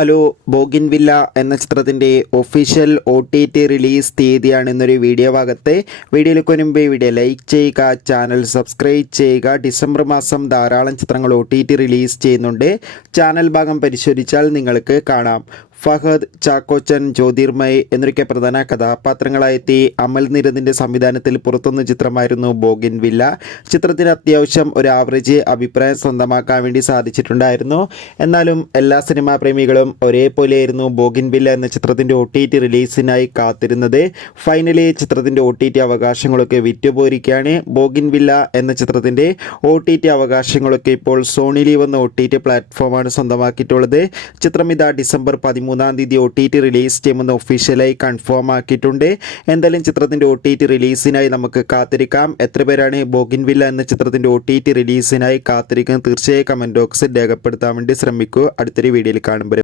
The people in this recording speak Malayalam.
ഹലോ, ബോഗിൻവില്ല എന്ന ചിത്രത്തിൻ്റെ ഒഫീഷ്യൽ OTT റിലീസ് തീയതിയാണ് ഇന്നൊരു വീഡിയോ ഭാഗത്ത്. വീഡിയോയിലേക്ക് മുൻപ് വീഡിയോ ലൈക്ക് ചെയ്യുക, ചാനൽ സബ്സ്ക്രൈബ് ചെയ്യുക. ഡിസംബർ മാസം ധാരാളം ചിത്രങ്ങൾ OTT റിലീസ് ചെയ്യുന്നുണ്ട്. ചാനൽ ഭാഗം പരിശോധിച്ചാൽ നിങ്ങൾക്ക് കാണാം. ഫഹദ്, ചാക്കോച്ചൻ, ജ്യോതിർമയ് എന്നൊക്കെ പ്രധാന കഥാപാത്രങ്ങളായെത്തി അമൽ നീരദിൻ്റെ സംവിധാനത്തിൽ പുറത്തുവന്ന ചിത്രമായിരുന്നു ബോഗിൻവില്ല. ചിത്രത്തിന് അത്യാവശ്യം ഒരു ആവറേജ് അഭിപ്രായം സ്വന്തമാക്കാൻ വേണ്ടി സാധിച്ചിട്ടുണ്ടായിരുന്നു. എന്നാലും എല്ലാ സിനിമാ പ്രേമികളും ഒരേപോലെയായിരുന്നു ബോഗിൻവില്ല എന്ന ചിത്രത്തിൻ്റെ OTT റിലീസിനായി കാത്തിരുന്നത്. ഫൈനലി ചിത്രത്തിൻ്റെ OTT അവകാശങ്ങളൊക്കെ വിറ്റുപോയിരിക്കുകയാണ്. ബോഗിൻവില്ല എന്ന ചിത്രത്തിൻ്റെ OTT അവകാശങ്ങളൊക്കെ ഇപ്പോൾ സോണി ലീവ് എന്ന OTT പ്ലാറ്റ്ഫോമാണ് സ്വന്തമാക്കിയിട്ടുള്ളത്. ചിത്രം ഇതാ ഡിസംബർ 13 തീയതി OTT റിലീസ് ചെയ്യുമെന്ന് ഒഫീഷ്യലായി കൺഫേം ആക്കിയിട്ടുണ്ട്. എന്തായാലും ചിത്രത്തിൻ്റെ OTT റിലീസിനായി നമുക്ക് കാത്തിരിക്കാം. എത്ര പേരാണ് ബോഗിൻവില്ല എന്ന ചിത്രത്തിൻ്റെ OTT റിലീസിനായി കാത്തിരിക്കുന്നത്? തീർച്ചയായും കമൻറ്റ് ബോക്സിൽ രേഖപ്പെടുത്താൻ വേണ്ടി ശ്രമിക്കൂ. അടുത്തൊരു വീഡിയോയിൽ കാണുമ്പോൾ